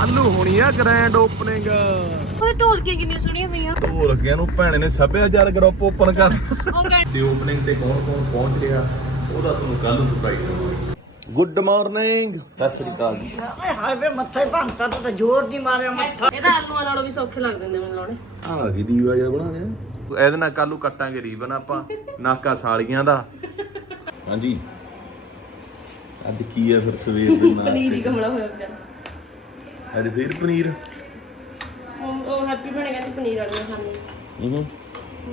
ਕੱਲੂ ਹੋਣੀ ਆ ਗ੍ਰੈਂਡ ਓਪਨਿੰਗ ਉਹਦੇ ਢੋਲਕੀਆਂ ਕਿੰਨੀਆਂ ਸੋਹਣੀਆਂ ਪਈਆਂ। ਢੋਲ ਗਿਆ ਨੂੰ ਭੈਣੇ ਨੇ ਸੱਭਿਆਚਾਰ ਗਰੁੱਪ ਓਪਨ ਕਰ। ਦੀ ਓਪਨਿੰਗ ਤੇ ਕੌਣ ਕੌਣ ਪਹੁੰਚ ਰਿਹਾ ਉਹਦਾ ਤੁਹਾਨੂੰ ਕੱਲ ਨੂੰ ਸਰਪ੍ਰਾਈਜ਼ ਦੇਵਾਂਗੇ। ਗੁੱਡ ਮਾਰਨਿੰਗ ਸਤਿ ਸ੍ਰੀ ਅਕਾਲ ਜੀ। ਓਏ ਹਾਏ ਵੇ ਮੱਥੇ ਭੰਤਾ ਤੂੰ ਤਾਂ ਜ਼ੋਰ ਦੀ ਮਾਰਿਆ ਮੱਥਾ। ਇਹਦਾ ਆਲੂਆਂ ਨਾਲੋਂ ਵੀ ਸੌਖੇ ਲੱਗਦੇ ਨੇ ਮੈਨੂੰ ਲਾਉਣੇ। ਆ ਗਈ ਦੀਵਾ ਜਿਹਾ ਬਣਾ ਦੇ ਇਹਦੇ ਨਾਲ ਕੱਲੂ ਕੱਟਾਂਗੇ ਰੀਬਨ ਆਪਾਂ ਨਾਕਾ ਸਾਲੀਆਂ ਦਾ। ਹਾਂਜੀ। ਅੱਜ ਕੀ ਹੈ ਫਿਰ ਸਵੇਰ ਦੇ ਨਾਲ ਪਨੀਰ ਹੀ ਕਮਲਾ ਹੋਇਆ ਪਿਆ। ਅੱਜ ਫਿਰ ਪਨੀਰ? ਉਹ ਉਹ ਹੈਪੀ ਬਣੇ ਕਹਿੰਦੇ ਪਨੀਰ ਵਾਲੀਆਂ ਖਾਣੀ ਹੂੰ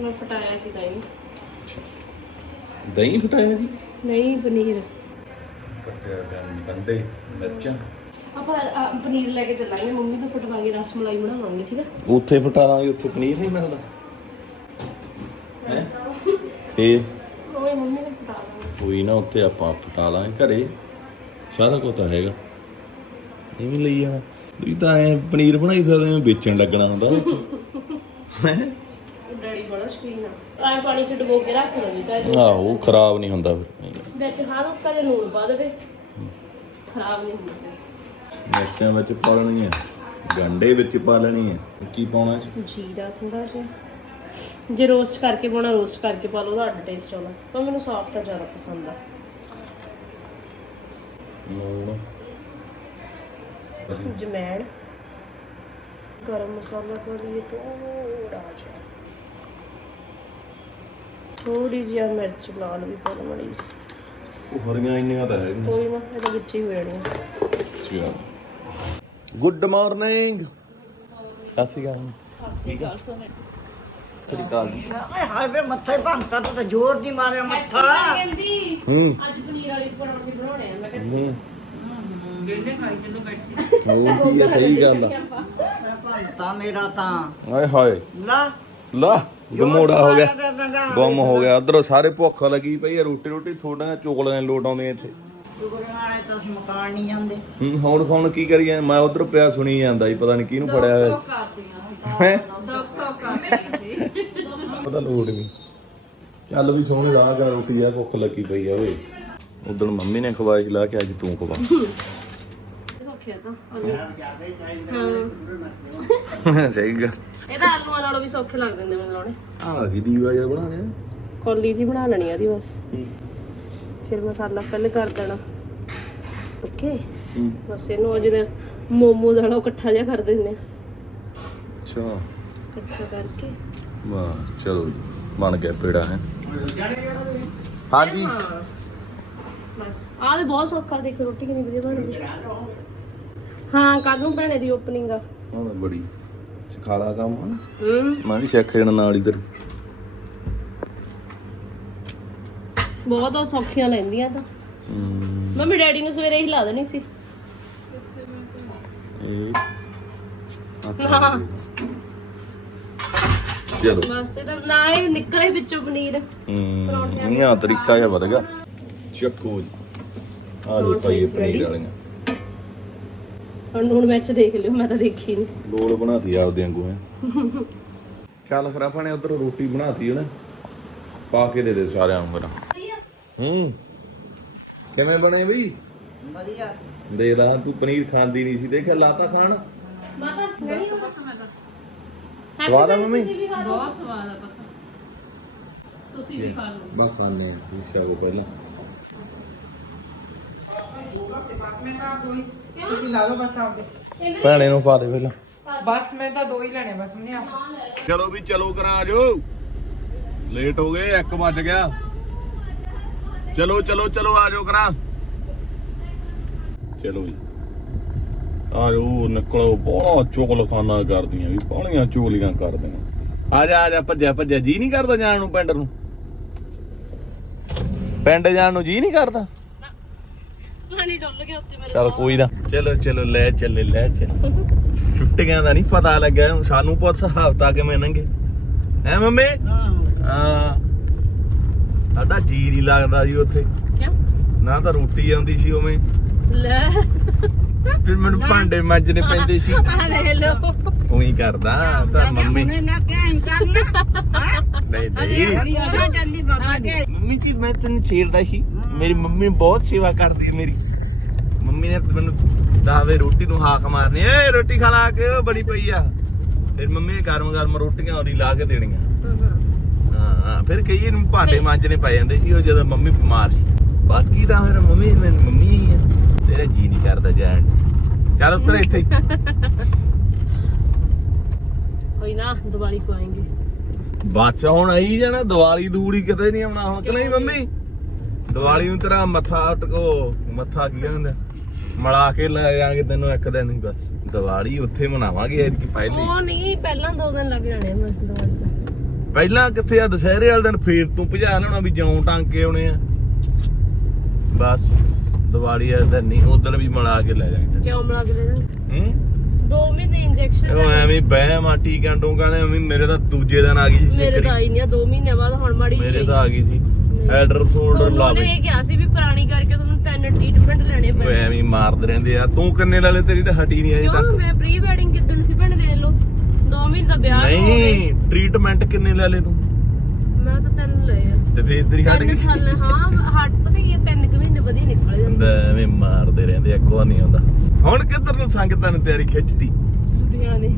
ਮੈਂ ਫਟਾਇਆ ਸੀ ਤਾਂ ਹੀ ਦਹੀਂ ਫਟਾਇਆ ਜੀ ਨਹੀਂ ਪਨੀਰ। ਕੱਟਿਆ ਗੰਡੇ ਮਿਰਚਾਂ। ਆਪਾਂ ਪਨੀਰ ਲੈ ਕੇ ਚੱਲਾਂਗੇ। ਮੰਮੀ ਤੋਂ ਫਟਵਾ ਕੇ ਰਸ ਮਲਾਈ ਬਣਾਵਾਂਗੇ ਠੀਕ ਹੈ ਉੱਥੇ ਫਟਾ ਲਾਂਗੇ ਉੱਥੇ ਪਨੀਰ ਨਹੀਂ ਮਿਲਦਾ। ਹੈ? ਫੇਰ? ਉਹ ਮੰਮੀ ਨੂੰ ਫਟਾ ਦਾਂਗੇ ਕੋਈ ਨਾ ਉੱਥੇ ਆਪਾਂ ਫਟਾ ਲਾਂਗੇ ਘਰੇ। ਸਾਰਾ ਕੁਝ ਤਾਂ ਹੈਗਾ। ਇਹ ਵੀ ਲਈ ਜਾਣਾ। ਤੁਸੀਂ ਤਾਂ ਐ ਪਨੀਰ ਬਣਾਈ ਫਿਰਦੇ ਹੋ ਵੇਚਣ ਲੱਗਣਾ ਹੁੰਦਾ ਹੈਂ? ਡੈਡੀ ਬੜਾ ਸ਼ਕੀਨ ਆ। ਆਏ ਪਾਣੀ ਚ ਡੁਬੋ ਕੇ ਰੱਖ ਦੋ ਚਾਹੇ ਆਹੋ ਉਹ ਖਰਾਬ ਨਹੀਂ ਹੁੰਦਾ ਫਿਰ। ਵਿੱਚ ਹਰ ਹਲਕਾ ਜਿਹਾ ਨੂਣ ਪਾ ਦੇਵੇ ਖਰਾਬ ਨਹੀਂ ਹੁੰਦਾ। ਮਿਰਚਾਂ ਵਿੱਚ ਪਾ ਲੈਣੀਆਂ ਗੰਡੇ ਵਿੱਚ ਪਾ ਲੈਣੀ ਹੈ ਕੀ ਪਾਉਣਾ ਇਸ ਜੀਰਾ ਥੋੜਾ ਜਿਹਾ। ਜੇ ਰੋਸਟ ਕਰਕੇ ਪਾਉਣਾ ਰੋਸਟ ਕਰਕੇ ਪਾ ਲਓ ਉਹਦਾ ਅੱਡ ਟੇਸਟ ਆਉਣਾ। ਪਰ ਮੈਨੂੰ ਸਾਫਟ ਤਾਂ ਜ਼ਿਆਦਾ ਪਸੰਦ ਆ। ਲੂਣ ਜਮੈਣ। ਗਰਮ ਮਸਾਲਾ ਪਾ ਲਈਏ ਥੋੜਾ ਜਿਹਾ। ਥੋੜੀ ਜਿਹੀ ਮਿਰਚ ਲਾਲ ਵੀ ਪਾ ਲਵਾਂ ਮੜੀ ਉਹ ਹਰੀਆਂ ਇੰਨੀਆਂ ਤਾਂ ਹੈਗੀਆਂ। ਕੋਈ ਨਾ ਇਹਦਾ ਵਿੱਚ ਹੀ ਹੋ ਜਾਣੀ ਆ। ਗੁੱਡ ਮਾਰਨਿੰਗ ਸਤਿ ਸ਼੍ਰੀ ਅਕਾਲ। ਸਤਿ ਸ਼੍ਰੀ ਅਕਾਲ ਸੋਨੇ। ਜੀ। ਓਏ ਹਾਏ ਵੇ ਮੱਥੇ ਭੰਤਾ ਤੂੰ ਤਾਂ ਜ਼ੋਰ ਦੀ ਮਾਰਿਆ ਮੱਥਾ। ਕਹਿੰਦੀ ਹੂੰ। ਅੱਜ ਪਨੀਰ ਵਾਲੀ ਪਰੌਂਠੇ ਬਣਾਉਣੇ ਆ। ਮੈਂ ਕਿਹਾ ਹੂੰ ਉਹ ਕੀ ਹੈ ਸਹੀ ਗੱਲ ਆ। ਭੰਤਾ ਮੇਰਾ ਤਾਂ। ਹਾਏ ਹਾਏ। ਲਾ। ਲਾ ਗਮੋੜਾ ਹੋ ਗਿਆ। ਗੁੰਮ ਹੋ ਗਿਆ। ਉਧਰੋਂ ਸਾਰੇ ਭੁੱਖ ਲੱਗੀ ਪਈ ਆ ਰੋਟੀ ਰੋਟੀ ਥੋੜਾ ਚੋਕਲਾਂ ਲੋਟ ਆਉਂਦੀਆਂ ਇੱਥੇ। ਤਾਂ ਹੂੰ ਹੁਣ ਹੁਣ ਕੀ ਕਰੀਏ? ਮੈਂ ਉਧਰ ਪਿਆ ਸੁਣੀ ਜਾਂਦਾ ਸੀ ਪਤਾ ਨਹੀਂ ਕਿਹਨੂੰ ਫੜਿਆ ਹੋਇਆ। ਹੈ? ਪਤਾ ਲੋੜ ਨਹੀਂ ਚੱਲ ਵੀ ਸੋਹਣੇ ਰਾਹ ਜਾ ਰੋਟੀ ਆ ਭੁੱਖ ਲੱਗੀ ਪਈ ਆ ਓਏ। ਉਦੋਂ ਮੰਮੀ ਨੇ ਖਵਾਈ ਖਿਲਾ ਕੇ ਅੱਜ ਤੂੰ ਖਵਾ। ਸੌਖਿਆ ਤਾਂ। ਹਾਂ ਸਹੀ ਗੱਲ। ਇਹਦਾ ਆਲੂਆਂ ਨਾਲੋਂ ਵੀ ਸੌਖੇ ਲੱਗਦੇ ਨੇ ਮੈਨੂੰ ਲਾਉਣੇ। ਆ ਗਈ ਦੀਵਾ ਜਿਹਾ ਬਣਾ ਦੇ ਕੌਲੀ ਜੀ ਬਣਾ ਲੈਣੀ ਆ ਦੀ ਬਸ। ਫਿਰ ਮਸਾਲਾ ਫਿਲ ਕਰ ਦੇਣਾ। ਓਕੇ ਬਸ ਇਹਨੂੰ ਉਹ ਜਿਹਦੇ ਮੋਮੋਜ਼ ਵਾਲਾ ਉਹ ਇਕੱਠਾ ਜਿਹਾ ਕਰ ਦਿੰਦੇ ਆ ਅੱਛਾ। ਇਕੱਠਾ ਕਰਕੇ। ਵਾਹ ਚਲੋ ਜੀ ਬਣ ਗਿਆ ਪੇੜਾ ਹੈ। ਹਾਂਜੀ। ਹਾਂ। ਬਸ ਆਹ ਤੇ ਬਹੁਤ ਸੌਖਾ ਦੇਖ ਰੋਟੀ ਕਿੰਨੀ ਵਧੀਆ ਬਣਦੀ ਹਾਂ ਕੱਲ ਨੂੰ ਭੈਣੇ ਦੀ ਓਪਨਿੰਗ ਆ। ਉਹ ਤਾਂ ਬੜੀ ਸਿਖਾਲਾ ਕੰਮ। ਆ ਨਾ। ਹੂੰ। ਮੈਂ ਵੀ ਸਿੱਖ ਜਾਣਾ ਨਾਲ ਹੀ ਤੇਰੇ ਬਹੁਤ ਉਹ ਸੌਖੀਆਂ ਲੈਂਦੀਆਂ ਤਾਂ। ਮੰਮੀ ਡੈਡੀ ਨੂੰ ਸਵੇਰੇ ਹੀ ਲਾ ਦੇਣੀ ਸੀ। ਇਹ ਹਾਂ। ਚਲੋ। ਬਸ ਇਹਦਾ ਨਾ ਹੀ ਨਿਕਲੇ ਵਿੱਚੋਂ ਪਨੀਰ। ਹੂੰ ਇਹ ਆ ਤਰੀਕਾ ਜਿਹਾ ਵਧ ਗਿਆ। ਚੱਕੋ ਆ ਲੋ ਭਾਈ ਇਹ ਪਨੀਰ ਵਾਲੀਆਂ। ਹੁਣ ਹੁਣ ਵਿੱਚ ਦੇਖ ਲਿਓ ਮੈਂ ਤਾਂ ਦੇਖੀ ਨਹੀਂ ਗੋਲ ਬਣਾਤੀ ਆਪਦੇ ਵਾਂਗੂ ਹੈ। ਚੱਲ ਫਿਰ ਆਪਾਂ ਨੇ ਉਧਰ ਰੋਟੀ ਬਣਾਤੀ ਉਹਨੇ। ਪਾ ਕੇ ਦੇ ਦੇ ਸਾਰਿਆਂ ਨੂੰ ਮੇਰਾ। ਹੂੰ। ਕਿਵੇਂ ਬਣੇ ਬਈ? ਵਧੀਆ। ਦੇ ਲਾ ਤੂੰ ਪਨੀਰ ਖਾਂਦੀ ਨਹੀਂ ਸੀ ਦੇਖਿਆ ਲਾਤਾ ਖਾਣ। ਮਾਤਾ ਨਹੀਂ ਸਵਾਦ ਆ ਮੰਮੀ? ਬਹੁਤ ਸਵਾਦ ਆ ਪਤਾ। ਤੁਸੀਂ ਵੀ ਖਾ ਲਓ। ਬਾ ਖਾਣੇ ਇਸ਼ਾ ਕੋ ਪਹਿਲਾਂ। ਤੁਸੀਂ ਲਾ ਲਓ ਬਸ ਆਪਦੇ ਭੈਣੇ ਨੂੰ ਪਾ ਦੇ ਪਹਿਲਾਂ। ਬਸ ਮੈਂ ਤਾਂ ਦੋ ਹੀ ਲੈਣੇ ਬਸ ਮੈਨੇ ਆ। ਚਲੋ ਵੀ ਚਲੋ ਕਰਾਂ ਆਜੋ ਲੇਟ ਹੋ ਗਏ 1 ਵੱਜ ਗਿਆ। ਚਲੋ ਚਲੋ ਚਲੋ ਆਜੋ ਕਰਾਂ। ਚਲੋ ਜੀ। ਆਜੋ ਨਿਕਲੋ ਬਹੁਤ ਚੁਗਲਖਾਨਾ ਕਰਦੀਆਂ ਵੀ ਬਾਹਲੀਆਂ ਚੁਗਲੀਆਂ ਕਰਦੀਆਂ। ਆ ਜਾ ਆ ਜਾ ਭੱਜਿਆ ਭੱਜਿਆ ਜੀ ਨਹੀਂ ਕਰਦਾ ਜਾਣ ਨੂੰ ਪਿੰਡ ਨੂੰ। ਪਿੰਡ ਜਾਣ ਨੂੰ ਜੀ ਨਹੀਂ ਕਰਦਾ। ਪਾਣੀ ਡੁੱਲ ਗਿਆ ਉੱਤੇ ਮੇਰੇ ਚਲ ਕੋਈ ਨਾ। ਚਲੋ ਚਲੋ ਲੈ ਚੱਲੇ ਲੈ ਚੱਲ। ਛੁੱਟੀਆਂ ਦਾ ਨਹੀਂ ਪਤਾ ਲੱਗਿਆ। ਸਾਨੂੰ ਪੁੱਛ ਹਫਤਾ ਕਿਵੇਂ ਲੰਘੇ ਹੈ ਮੰਮੀ? ਹਾਂ। ਸਾਡਾ ਜੀ ਨਹੀਂ ਲੱਗਦਾ ਜੀ ਉੱਥੇ। ਕਿਉਂ ਨਾ ਤਾਂ ਰੋਟੀ ਆਉਂਦੀ ਸੀ ਉਵੇਂ। ਲੈ। ਫਿਰ ਮੈਨੂੰ ਭਾਂਡੇ ਮਾਂਜਣੇ ਪੈਂਦੇ ਸੀ। ਆ ਲੈ ਲੋ ਉਹੀ ਕਰਦਾ। ਤਾਂ ਮੰਮੀ ਨਾ ਕਿਆ ਕਰਨਾ। ਨਹੀਂ ਨਹੀਂ ਨਾ ਚੱਲੀ ਬਾਬਾ ਦੇ ਮੰਮੀ ਜੀ ਮੈਂ ਤੈਨੂੰ ਛੇੜਦਾ ਸੀ। ਮੇਰੀ ਮੰਮੀ ਬਹੁਤ ਸੇਵਾ ਕਰਦੀ ਹੈ ਮੇਰੀ। ਮੰਮੀ ਨੇ ਮੈਨੂੰ ਦਾਵੇ ਰੋਟੀ ਨੂੰ ਹਾਕ ਮਾਰਨੀ ਏ ਰੋਟੀ ਖਾ ਲਾ ਕੇ ਉਹ ਬੜੀ ਪਈ ਆ। ਫਿਰ ਮੰਮੀ ਨੇ ਗਰਮ ਗਰਮ ਰੋਟੀਆਂ ਉਹਦੀ ਲਾ ਕੇ ਦੇਣੀਆਂ। ਹਾਂ ਫਿਰ ਕਈ ਨੂੰ ਭਾਂਡੇ ਮਾਂਜਣੇ ਪੈ ਜਾਂਦੇ ਸੀ ਉਹ ਜਦੋਂ ਮੰਮੀ ਬਿਮਾਰ ਸੀ। ਬਾਕੀ ਤਾਂ ਫਿਰ ਮੰਮੀ ਨੇ ਮੰਮੀ ਹੀ ਆ। ਤੇਰਾ ਜੀ ਨਹੀਂ ਕਰਦਾ ਜਾਣ। ਚੱਲ ਉੱਤਰ ਇੱਥੇ। ਹੀ। ਕੋਈ ਨਾ ਦੀਵਾਲੀ ਕੋ ਆਏਂਗੇ ਬਾਦਸ਼ਾਹ ਹੁਣ ਆਈ ਜਾਣਾ ਦੀਵਾਲੀ ਦੂੜੀ ਕਿਤੇ ਨਹੀਂ ਆਉਣਾ ਹੁਣ ਕਿ ਨਹੀਂ ਮੰਮੀ? ਦੀਵਾਲੀ ਨੂੰ ਤੇਰਾ ਮੱਥਾ ਟਕੋ ਮੱਥਾ ਕੀ ਕਹਿੰਦੇ? ਮਲਾ ਕੇ ਲੈ ਜਾਾਂਗੇ ਤੈਨੂੰ ਇੱਕ ਦਿਨ ਹੀ ਬਸ। ਦੀਵਾਲੀ ਉੱਥੇ ਮਨਾਵਾਂਗੇ ਐਤਕੀ ਪਹਿਲੇ। ਉਹ ਨਹੀਂ ਪਹਿਲਾਂ ਦੋ ਦਿਨ ਲੱਗ ਜਾਣੇ ਮੈਂ ਦੀਵਾਲੀ ਤੋਂ। ਪਹਿਲਾਂ ਕਿੱਥੇ ਆ ਦੁਸ਼ਹਿਰੇ ਵਾਲੇ ਦਿਨ ਫੇਰ ਤੂੰ ਭਜਾ ਲੈਣਾ ਵੀ ਜਿਉਂ ਟਾਂਗ ਕੇ ਆਉਣੇ ਆ। ਬਸ ਦੀਵਾਲੀ ਵਾਲੇ ਦਿਨ ਨਹੀਂ ਉਦੋਂ ਵੀ ਮਲਾ ਕੇ ਲੈ ਜਾਾਂਗੇ ਕਿਉਂ ਮਿਲਾ ਕੇ ਦੇ ਦਾਂਗੇ ਹੂੰ? ਦੋ ਮਹੀਨੇ ਇੰਜੈਕਸ਼ਨ ਉਹ ਐਵੇਂ ਬਹਿ ਮਾ ਟੀਕਾਂ ਟੂਕਾਂ ਨੇ ਐਵੇਂ ਮੇਰੇ ਤਾਂ ਦੂਜੇ ਦਿਨ ਆ ਗਈ ਸੀ ਮੇਰੇ ਤਾਂ ਆਈ ਨਹੀਂ ਆ ਦੋ ਮਹੀਨੇ ਬਾਅਦ ਹੁਣ ਮਾੜੀ ਜਿਹੀ ਮੇਰੇ ਤਾਂ ਆ ਗਈ ਸੀ। ਐਡਰ ਸ਼ੋਲਡਰ ਲਾ ਤੁਹਾਨੂੰ ਬਈ। ਇਹ ਕਿਹਾ ਸੀ ਵੀ ਪੁਰਾਣੀ ਕਰਕੇ ਤੁਹਾਨੂੰ ਤਿੰਨ ਟ੍ਰੀਟਮੈਂਟ ਲੈਣੇ ਉਹ ਪੈਣੇ। ਐਵੇਂ ਹੀ ਮਾਰਦੇ ਰਹਿੰਦੇ ਆ। ਤੂੰ ਕਿੰਨੇ ਲਾਲੇ ਤੇਰੀ ਤਾਂ ਹਟੀ ਨਹੀਂ ਅਜੇ ਕਿਉਂ? ਤੱਕ। ਮੈਂ ਪ੍ਰੀ ਵੈਡਿੰਗ ਕਿਦਣ ਸੀ ਭੈਣ ਦੇਖ ਲਓ। ਦੋ ਮਹੀਨੇ ਦਾ ਵਿਆਹ ਨਹੀਂ ਟ੍ਰੀਟਮੈਂਟ ਕਿੰਨੇ ਲੈ ਲਏ ਤੂੰ? ਮੈਂ ਤਾਂ ਤਿੰਨ ਲਏ ਆ। ਤੇ ਫੇਰ ਤੇਰੀ ਹਟ ਤਿੰਨ ਗਈ ਸਾਲ ਹਾਂ ਹੱਟ ਪਤਾ ਕੀ ਹੈ, ਤਿੰਨ ਵਧੀਆ ਨਿਕਲ ਜਾਂਦੇ ਹੁੰਦਾ ਐਵੇਂ ਮਾਰਦੇ ਰਹਿੰਦੇ ਆ ਕੋਈ ਨਹੀਂ ਆਉਂਦਾ। ਹੁਣ ਕਿੱਧਰ ਨੂੰ ਸੰਗਤਾਂ ਨੇ ਤਿਆਰੀ ਖਿੱਚਤੀ? ਲੁਧਿਆਣੇ।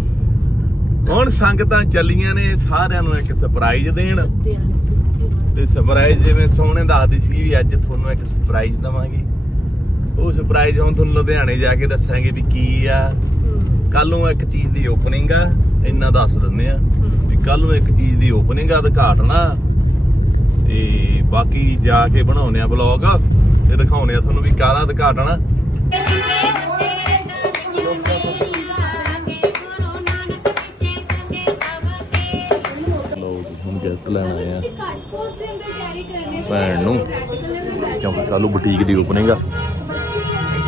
ਹੁਣ ਸੰਗਤਾਂ ਚੱਲੀਆਂ ਨੇ ਸਾਰਿਆਂ ਨੂੰ ਇੱਕ ਸਰਪ੍ਰਾਈਜ਼ ਦੇਣ। ਲੁਧਿਆਣੇ ਲੁਧਿਆਣੇ। ਤੇ ਸਰਪ੍ਰਾਈਜ਼ ਜਿਵੇਂ ਸੋਹਣੇ ਦੱਸਦੀ ਸੀ ਵੀ ਅੱਜ ਤੁਹਾਨੂੰ ਇੱਕ ਸਰਪ੍ਰਾਈਜ਼ ਦਵਾਂਗੇ। ਉਹ ਸਰਪ੍ਰਾਈਜ਼ ਹੁਣ ਤੁਹਾਨੂੰ ਲੁਧਿਆਣੇ ਜਾ ਕੇ ਦੱਸਾਂਗੇ ਵੀ ਕੀ ਆ। ਕੱਲ ਨੂੰ ਇੱਕ ਚੀਜ਼ ਦੀ ਓਪਨਿੰਗ ਆ ਇੰਨਾ ਦੱਸ ਦਿੰਦੇ ਆ। ਵੀ ਕੱਲ ਨੂੰ ਇੱਕ ਚੀਜ਼ ਦੀ ਓਪਨਿੰਗ ਆ ਉਦਘਾਟਨਾ ਤੇ ਬਾਕੀ ਜਾ ਕੇ ਬਣਾਉਨੇ ਆ ਬਲੌਗ ਤੇ ਦਿਖਾਉਨੇ ਆ ਤੁਹਾਨੂੰ ਵੀ ਕਾਹਦਾ ਉਦਘਾਟਨ ਆ। ਲੈਣ ਆਏ ਆ। ਭੈਣ ਨੂੰ, ਕਿਉਂਕਿ ਕੱਲ ਨੂੰ ਬੁਟੀਕ ਦੀ ਓਪਨਿੰਗ ਆ।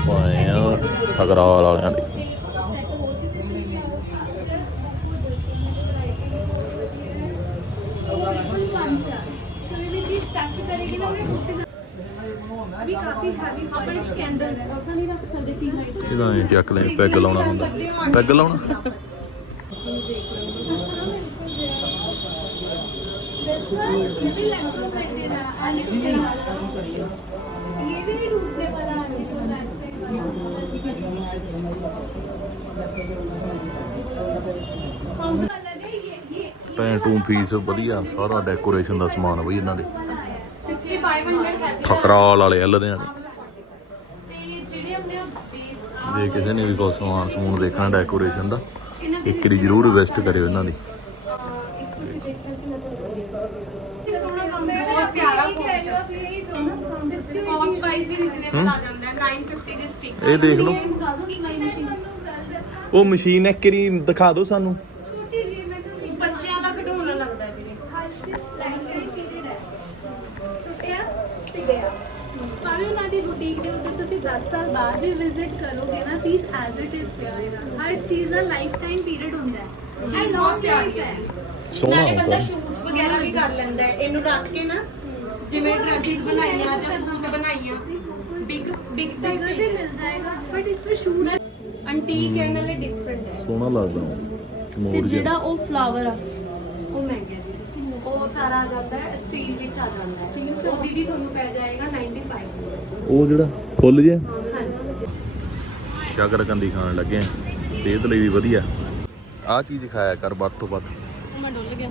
ਪਾਏ ਆ ਠਗਰਾਲ ਵਾਲਿਆਂ ਦੀ। अभी काफी हैवी ਆਪਾਂ ਇੱਕ ਕੈਂਡਲ ਪਤਾ ਨਹੀਂ ਰੱਖ ਸਕਦੇ ਟੀ ਲਾਈਟ ਇਹਦਾ ਐਂ ਚੱਕ ਲੈ ਪੈਗ ਲਾਉਣਾ ਹੁੰਦਾ ਪੈਗ ਲਾਉਣਾ दिस वन ये भी इलेक्ट्रोमैग्नेट है इलेक्ट्रिकल वाला ये भी नहीं टूटने वाला है तो बैक साइड वाला कौन सा अलग है ये ये ਭੈਣ ਟੂ ਪੀਸ ਵਧੀਆ ਸਾਰਾ ਡੈਕੋਰੇਸ਼ਨ ਦਾ ਸਮਾਨ ਆ ਬਈ ਇਹਨਾਂ ਦੇ 6500 ਹੈ ਠਕਰਾਲ ਵਾਲੇ ਆ ਲੁਧਿਆਣੇ ਤੇ ਜਿਹੜੇ ਆਪਣੇ ਬੇਸ ਜੇ ਕਿਸੇ ਨੇ ਵੀ ਕੋਈ ਸਮਾਨ ਸਮੂਨ ਦੇਖਣਾ ਡੈਕੋਰੇਸ਼ਨ ਦਾ ਇੱਕ ਵਾਰੀ ਜ਼ਰੂਰ ਵਿਜ਼ਿਟ ਕਰਿਓ ਇਹਨਾਂ ਦੀ। ਇੱਕ ਤੁਸੀਂ ਦੇਖਿਆ ਸੀ ਮੈਂ ਤੁਹਾਨੂੰ ਸੋਹਣਾ ਕੰਮ ਹੈ। ਬਹੁਤ ਬਾਹਰ ਵੀ ਵਿਜ਼ਿਟ ਕਰੋਗੇ ਨਾ ਪੀਸ ਐਜ਼ ਇਟ ਇਜ਼ ਪਿਆ ਹੈ ਨਾ ਹਰ ਚੀਜ਼ ਦਾ ਲਾਈਫ ਟਾਈਮ ਪੀਰੀਅਡ ਹੁੰਦਾ ਹੈ। ਆਈ ਲਵ ਲਾਈਫ ਹੈ। ਸੋਹਣਾ ਨਾਲੇ ਹੁੰਦਾ। ਬੰਦਾ ਸ਼ੂਟਸ ਵਗੈਰਾ ਵੀ ਕਰ ਲੈਂਦਾ ਹੈ। ਇਹਨੂੰ ਰੱਖ ਕੇ ਨਾ ਜਿਵੇਂ ਡਰੈਸਿਸ ਬਣਾਈਆਂ ਜਾਂ ਸੂਟ ਬਣਾਈਆਂ ਬਿਗ ਬਿਗ ਟਾਈਪ ਬਿਗਰ ਵੀ ਚਾਹੀਦਾ। ਮਿਲ ਜਾਏਗਾ ਬਟ ਇਸ ਵਿੱਚ ਸ਼ੂਟ ਅੰਟੀਕ ਹੈ ਨਾਲੇ ਡਿਫਰੈਂਟ ਹੈ। ਸੋਹਣਾ ਲੱਗਦਾ ਉਹ। ਮੋਰ ਤੇ ਜਿਹੜਾ ਉਹ ਫਲਾਵਰ ਆ। ਉਹ ਮਹਿੰਗਾ ਜੀ ਉਹ ਸਾਰਾ ਆ ਜਾਂਦਾ ਹੈ ਸਟੀਲ ਵਿੱਚ ਆ ਜਾਂਦਾ ਹੈ। ਉਹ ਦੀਦੀ ਤੁਹਾਨੂੰ ਪੈ ਜਾਏਗਾ 95 ਉਹ ਜਿਹੜਾ ਫੁੱਲ ਜਿਹਾ? ਹਾਂ ਸ਼ਕਰ ਕੰਦੀ ਖਾਣ ਲੱਗੇ ਆਂ। ਸਿਹਤ ਲਈ ਵੀ ਵਧੀਆ। ਆਹ ਚੀਜ਼ ਖਾਇਆ ਕਰ ਵੱਧ ਤੋਂ ਵੱਧ। ਮੈਂ ਡੁੱਲ ਗਿਆ।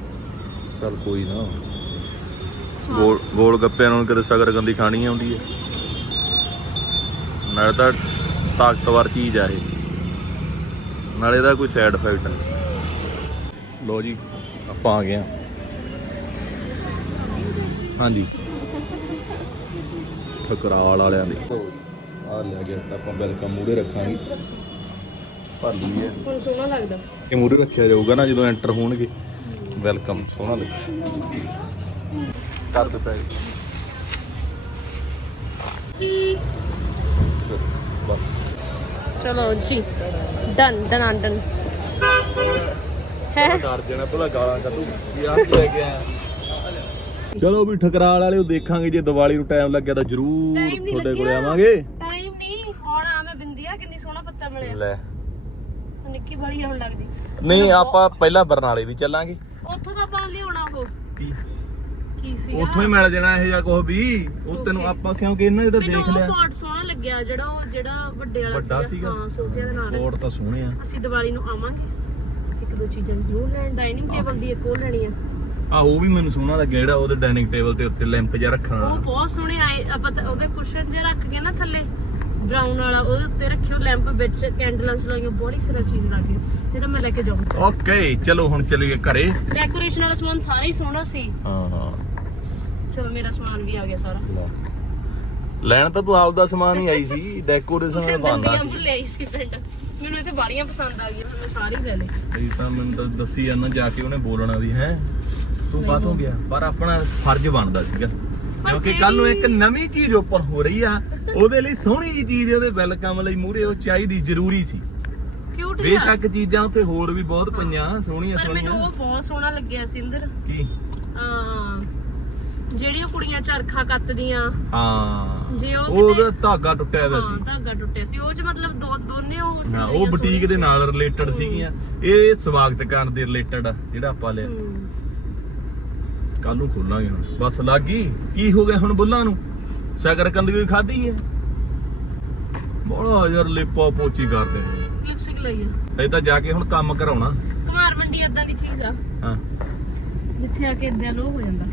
ਚੱਲ ਕੋਈ ਨਾ। ਗੋਲ ਗੋਲ ਗੱਪਿਆਂ ਨੂੰ ਕਿਤੇ ਸ਼ਕਰ ਕੰਦੀ ਖਾਣੀ ਆਉਂਦੀ ਹੈ ਨਾਲੇ ਤਾਂ ਤਾਕਤਵਰ ਚੀਜ਼ ਆ ਇਹ। ਨਾਲੇ ਇਹਦਾ ਕੋਈ ਸਾਈਡ ਇਫੈਕਟ ਨਹੀਂ। ਲੋ ਜੀ ਆਪਾਂ ਆ ਗਏ ਹਾਂ ਹਾਂਜੀ। ਠਕਰਾਲ ਵਾਲਿਆਂ ਦੇ। ਆ ਲੈ ਗਿਆ ਤਾਂ ਆਪਾਂ ਵੈਲਕਮ ਮੂਰੇ ਰੱਖਾਂਗੇ। ਭਰ ਲਈ ਹੈ ਹੁਣ ਸੋਹਣਾ ਲੱਗਦਾ। ਇਹ ਮੂਰੇ ਰੱਖਿਆ ਜਾਊਗਾ ਨਾ ਜਦੋਂ ਐਂਟਰ ਹੋਣਗੇ। ਵੈਲਕਮ ਸੋਹਣਾ ਲੱਗੇ ਕਰ ਦੇ ਪੈ ਬਸ। ਚਲੋ ਜੀ ਡਨ ਡਨ ਡਨ ਹੈ? ਕਰ ਦੇਣਾ ਭਲਾ ਗਾਲਾਂ ਕੱਢੂ। ਵੀ ਆ ਕੀ ਲੈ ਕੇ ਆਇਆ? ਚਲੋ ਵੀ ਠਕਰਾਲ ਵਾਲਿਓ ਦੇਖਾਂਗੇ ਜੇ ਦੀਵਾਲੀ ਨੂੰ ਟਾਈਮ ਲੱਗਿਆ ਤਾਂ ਜ਼ਰੂਰ ਤੁਹਾਡੇ ਕੋਲੇ। ਆਵਾਂਗੇ ਟਾਈਮ ਨਹੀਂ ਹੁਣ ਆ ਮੈਂ ਬਿੰਦੀਆ ਕਿੰਨੀ ਸੋਹਣਾ ਪੱਤਾ ਮਿਲਿਆ। ਲੈ। ਨਿੱਕੀ ਬੜੀ ਹੁਣ ਲੱਗਦੀ। ਨਹੀਂ ਆਪਾਂ ਪਹਿਲਾਂ ਬਰਨਾਲੇ ਵੀ ਚੱਲਾਂਗੇ। ਉੱਥੋਂ ਤਾਂ ਆਪਾਂ ਲਿਆਉਣਾ ਉਹ। ਕੀ? ਕੀ ਸੀਗਾ? ਉੱਥੋਂ ਹੀ ਮਿਲ ਜਾਣਾ ਇਹ ਜਾਂ ਕੁਝ ਵੀ। ਉਹ ਤੈਨੂੰ. ਆਪਾਂ ਕਿਉਂਕਿ ਇਹਨਾਂ ਦੇ ਤਾਂ ਮੈਨੂੰ ਦੇਖ ਲਿਆ। ਪੌਟ ਸੋਹਣਾ ਲੱਗਿਆ ਜਿਹੜਾ ਉਹ ਜਿਹੜਾ ਵੱਡੇ ਵਾਲਾ ਸੀਗਾ? ਹਾਂ ਸੋਫੇ ਦੇ ਨਾਲ। ਕੋਡ ਤਾਂ ਸੋਹਣੇ ਆ। ਅਸੀਂ ਦੀਵਾਲੀ ਨੂੰ ਆਵਾਂਗੇ। ਇੱਕ ਦੋ ਚੀਜ਼ਾਂ ਜ਼ਰੂਰ ਲੈਣ। ਡਾਈਨਿੰਗ ਟੇਬਲ ਦੀ ਇੱਕ ਉਹ ਲੈਣੀ ਆ। ਆ ਉਹ ਵੀ ਮੈਨੂੰ ਸੋਹਣਾ ਲੱਗਿਆ ਜਿਹੜਾ ਉਹਦੇ ਡਾਈਨਿੰਗ ਟੇਬਲ ਤੇ ਉੱਤੇ ਲੈਂਪ ਜਿਹਾ ਰੱਖਣ। ਉਹ ਬਹੁਤ ਸੋਹਣੇ ਆਏ। ਆਪਾਂ ਤਾਂ ਉਹਦੇ ਕੁਸ਼ਨ ਜੇ ਰੱਖ ਕੇ ਨਾ ਥੱਲੇ। ਬ੍ਰਾਊਨ ਵਾਲਾ ਉਹਦੇ ਉੱਤੇ ਰੱਖਿਓ ਲੈਂਪ ਵਿੱਚ ਕੈਂਡਲਾਂ ਚਲਾਈਆਂ ਬੜੀ ਸਾਰਾ ਚੀਜ਼ ਲੱਗ ਗਈ ਇਹ ਤਾਂ ਮੈਂ ਲੈ ਕੇ ਜਾਊਂਗੀ। ਓਕੇ ਚਲੋ ਹੁਣ ਚੱਲੀਏ ਘਰੇ। ਡੈਕੋਰੇਸ਼ਨ ਵਾਲਾ ਸਮਾਨ ਸਾਰਾ ਹੀ ਸੋਹਣਾ ਸੀ। ਹਾਂ। ਹਾਂ ਚਲੋ ਮੇਰਾ ਸਮਾਨ ਵੀ ਆ ਗਿਆ ਸਾਰਾ। ਲੈਣ ਤਾਂ ਤੂੰ ਆਪਦਾ ਸਮਾਨ ਹੀ ਆਈ ਸੀ ਡੈਕੋਰੇਸ਼ਨ ਦਾ ਬੰਦਾ ਬੰਦੀਆਂ ਭੁੱਲੇ ਆਈ ਸੀ ਪਿੰਡ। ਮੈਨੂੰ ਇੱਥੇ ਬਾੜੀਆਂ ਪਸੰਦ ਆ ਗਈਆਂ ਮੈਂ ਸਾਰੀ ਲੈ ਲਈ। ਇਹ ਤਾਂ ਮੈਨੂੰ ਤਾਂ ਦੱਸੀ ਜਾਂਦਾ ਜਾ ਕੇ ਉਹਨੇ ਬੋਲਣਾ ਵੀ ਹੈ। ਤੂੰ ਕਾਹਤੋਂ ਗਿਆ? ਪਰ ਆਪਣਾ ਫਰਜ਼ ਬਣਦਾ ਸੀਗਾ। ਕਿਉਂਕਿ ਕੱਲ ਨੂੰ ਇੱਕ ਨਵੀਂ ਚੀਜ਼ ਓਪਨ ਹੋ ਰਹੀ ਆ ਉਹਦੇ ਲਈ ਸੋਹਣੀ ਜੀ ਚੀਜ਼ ਉਹਦੇ ਵੈਲਕਮ ਲਈ ਮੂਰੇ ਉਹ ਚਾਹੀਦੀ ਜ਼ਰੂਰੀ ਸੀ। ਕਿਊਟ ਬੇਸ਼ੱਕ ਚੀਜ਼ਾਂ ਉੱਥੇ ਹੋਰ ਵੀ ਬਹੁਤ ਪਈਆਂ ਸੋਹਣੀਆਂ ਪਰ ਮੈਨੂੰ ਸੋਹਣੀਆਂ ਉਹ ਬਹੁਤ ਸੋਹਣਾ ਲੱਗਿਆ ਸਿੰਦਰ ਕੀ? ਆ ਜਿਹੜੀ ਉਹ ਕੁੜੀਆਂ ਚਰਖਾ ਕੱਤਦੀਆਂ। ਹਾਂ ਜੇ ਉਹ ਉਹਦਾ ਧਾਗਾ ਟੁੱਟਿਆ ਹੋਇਆ ਹਾਂ ਸੀ। ਧਾਗਾ ਟੁੱਟਿਆ ਸੀ। ਉਹ ਚ ਮਤਲਬ ਦੋ ਦੋਨੇ ਉਹ ਉਹ ਬੁਟੀਕ ਦੇ ਨਾਲ ਰਿਲੇਟਡ ਸੀਗੀਆਂ। ਇਹ ਸਵਾਗਤ ਕਰਨ ਦੇ ਰਿਲੇਟਡ ਆ ਜਿਹੜਾ ਆਪਾਂ ਲਿਆ। ਕੱਲ ਨੂੰ ਖੋਲਾਂਗੇ ਹੁਣ। ਬਸ ਲੱਗੀ ਕੀ ਹੋ ਗਿਆ ਹੁਣ ਬੁੱਲਾਂ ਨੂੰ? ਸ਼ਕਰ ਕੰਦੀ ਕੋਈ ਖਾਧੀ ਹੈ ਬੜਾ ਯਾਰ ਲਿਪਾ ਪੋਚੀ ਕਰਦੇ ਲਿਪਸਟਿਕ ਲਈ ਇਹ ਤਾਂ ਜਾ ਕੇ ਹੁਣ ਕੰਮ ਕਰਾਉਣਾ। ਕੁਮਾਰ ਮੰਡੀ ਇਦਾਂ ਦੀ ਚੀਜ਼ ਆ। ਹਾਂ। ਜਿੱਥੇ ਆ ਕੇ ਇਦਾਂ ਲੋ ਹੋ ਜਾਂਦਾ।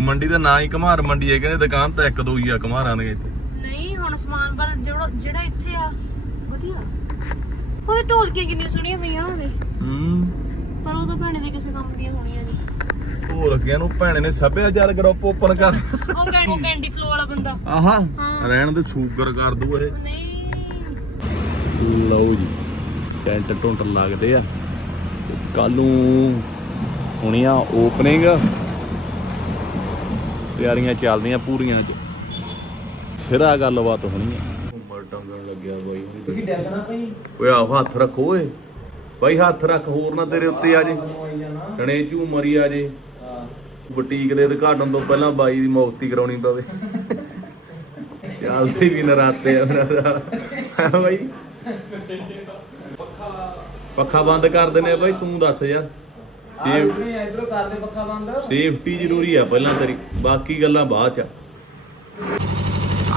ਮੰਡੀ ਦਾ ਨਾਂ ਹੀ ਘਮਾਰ ਮੰਡੀ ਹੈ ਕਹਿੰਦੇ ਦੁਕਾਨ ਤਾਂ ਇੱਕ ਦੋ ਹੀ ਆ ਘਮਾਰਾਂ ਦੇ ਇੱਥੇ। ਨਹੀਂ ਹੁਣ ਸਮਾਨ ਪਰ ਜਿਹੜਾ ਜਿਹੜਾ ਇੱਥੇ ਆ ਵਧੀਆ। ਉਹਦੇ ਢੋਲਕੀਆਂ ਕਿੰਨੀਆਂ ਸੋਹਣੀਆਂ ਪਈਆਂ ਉਹਦੇ। ਹੂੰ। ਪਰ ਉਹ ਤਾਂ ਭੈਣੇ ਦੇ ਕਿਸੇ ਕੰਮ ਦੀਆਂ ਹੋਣੀਆਂ ਨਹੀਂ। ਉਹ ਲੱਗਿਆ ਨੂੰ ਭੈਣੇ ਨੇ ਸੱਭਿਆਚਾਰ ਗਰੁੱਪ ਓਪਨ ਕਰ ਉਹ ਕੈਂਡੀ ਫਲੋ ਵਾਲਾ ਬੰਦਾ। ਆਹਾ ਹਾਂ। ਰਹਿਣ ਦੇ ਸ਼ੂਗਰ ਕਰ ਦੂ ਇਹ। ਨਹੀਂ। ਲਓ ਜੀ ਟੈਂਟ ਟੁੰਟ ਲੱਗਦੇ ਆ। ਕੱਲ ਨੂੰ ਹੋਣੀ ਆ ਓਪਨਿੰਗ ਤਿਆਰੀਆਂ ਚੱਲਦੀਆਂ ਪੂਰੀਆਂ ਚ। ਸਿਰਾ ਗੱਲਬਾਤ ਹੋਣੀ ਆ। ਉਮਰ ਟੰਗਣ ਲੱਗਿਆ ਬਾਈ। ਤੁਸੀਂ ਡੈਕਣਾ ਪਈ ਓਏ ਆ ਹੱਥ ਰੱਖੋ ਓਏ। ਬਾਈ ਹੱਥ ਰੱਖ ਹੋਰ ਨਾ ਤੇਰੇ ਉੱਤੇ ਆ ਜੇ। ਕਣੇ ਝੂ ਮਰੀ ਆ ਜੇ। ਬੁਟੀਕ ਦੇ ਉਦਘਾਟਨ ਤੋਂ ਪਹਿਲਾਂ ਬਾਈ ਦੀ ਮੌਕਤੀ ਕਰਾਉਣੀ ਪਵੇ। ਚੱਲਦੇ ਵੀ ਨਰਾਤੇ ਆ ਉਹਨਾਂ ਦਾ। ਹੈਂ ਬਾਈ? ਪੱਖਾ ਬੰਦ ਕਰ ਦਿੰਨੇ ਆ ਬਾਈ ਤੂੰ ਦੱਸ ਯਾਰ। ਇਧਰੋਂ ਕਰ ਦੇ ਪੱਖਾ ਬੰਦ। ਸੇਫਟੀ ਜ਼ਰੂਰੀ ਆ ਪਹਿਲਾਂ ਤੇਰੀ ਬਾਕੀ ਗੱਲਾਂ ਬਾਅਦ ਚ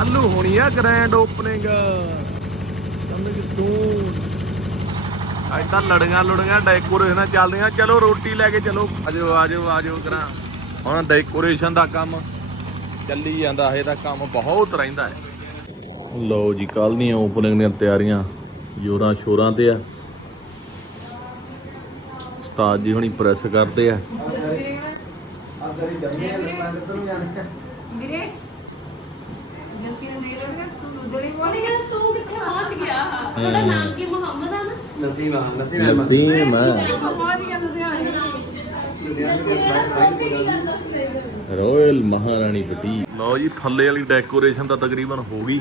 ਆਲੂ ਹੋਣੀ ਆ ਗ੍ਰੈਂਡ ਓਪਨਿੰਗ ਕਮਿੰਗ ਸੂਨ ਅੱਜ ਤਾਂ ਲੜੀਆਂ ਲੁੜੀਆਂ ਡੈਕੋਰੇਸ਼ਨਾਂ ਚੱਲਦੀਆਂ ਚਲੋ ਰੋਟੀ ਲੈ ਕੇ ਚਲੋ। ਆਜੋ ਆਜੋ ਆਜੋ ਕਰਾਂ। ਹੁਣ ਡੈਕੋਰੇਸ਼ਨ ਦਾ ਕੰਮ ਚੱਲੀ ਜਾਂਦਾ। ਇਹ ਤਾਂ ਕੰਮ ਬਹੁਤ ਰਹਿੰਦਾ ਹੈ। ਲਓ ਜੀ ਕੱਲ ਦੀਆਂ ਓਪਨਿੰਗ ਦੀਆਂ ਤਿਆਰੀਆਂ ਜੋਰਾਂ ਸ਼ੋਰਾਂ ਤੇ ਆ। ਉਸਤਾਦ ਜੀ ਹੁਣੀ ਪ੍ਰੈਸ ਕਰਦੇ ਆ। ਵੀਰੇ ਜੱਸੀ ਨੇ ਨਹੀਂ ਲੜਨਾ। ਤੂੰ ਲੁਧੜੀ ਵਾਲੀ ਤੂੰ ਕਿੱਥੇ ਪਹੁੰਚ ਗਿਆ। ਤੁਹਾਡਾ ਨਾਮ ਕੀ ਨਸੀਮ ਨਸੀਮ ਨਸੀਮ ਰਾਇਲ ਮਹਾਰਾਣੀ ਬੁਟੀਕ। ਲਓ ਜੀ ਥੱਲੇ ਵਾਲੀ ਡੈਕੋਰੇਸ਼ਨ ਤਾਂ ਤਕਰੀਬਨ ਹੋ ਗਈ।